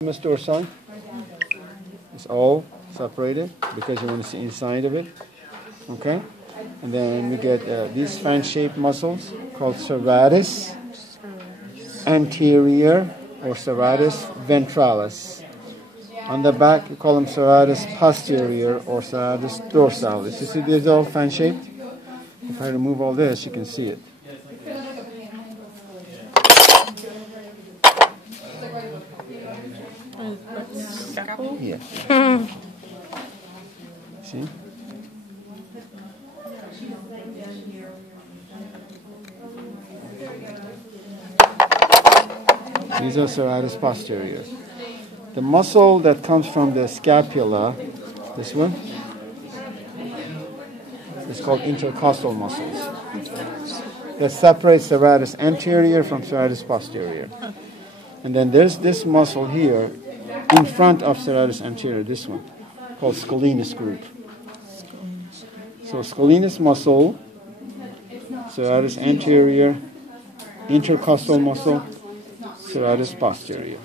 Dorsal is all separated because you want to see inside of it. Okay, and then we get these fan-shaped muscles called serratus anterior or serratus ventralis. On the back, you call them serratus posterior or serratus dorsalis. You see these are all fan-shaped? If I remove all this, you can see it. Yeah. See? These are serratus posteriors. The muscle that comes from the scapula, this one, is called intercostal muscles. That separates serratus anterior from serratus posterior. And then there's this muscle here in front of serratus anterior, this one, called scalenus group. So scalenus muscle, serratus anterior, intercostal muscle, serratus posterior.